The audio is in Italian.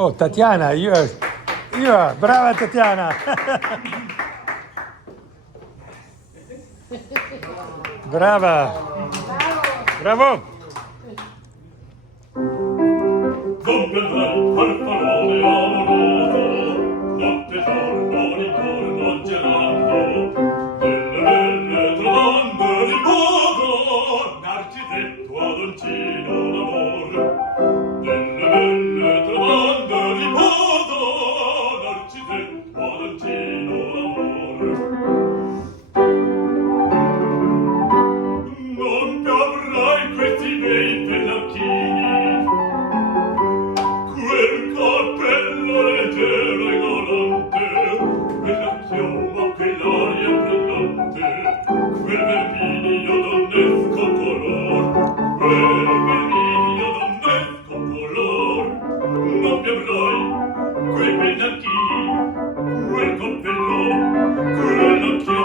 Oh, Tatiana, brava Tatiana! Brava! Bravo! Non vedrai farfallone amoroso, notte e giorno ritorno gelato, delle belle trovande riposo, Narcisetto adoncino d'amor. Delle belle trovande riposo, Narcisetto adoncino d'amor. Non ti avrai questi bei pellacchini, quel cappello leggero e galante, quella chioma, quell'aria brillante, quel vermiglio donnesco color, quel vermiglio donnesco color. Non ti avrai quei pennacchini, quel cappello, quella chioma,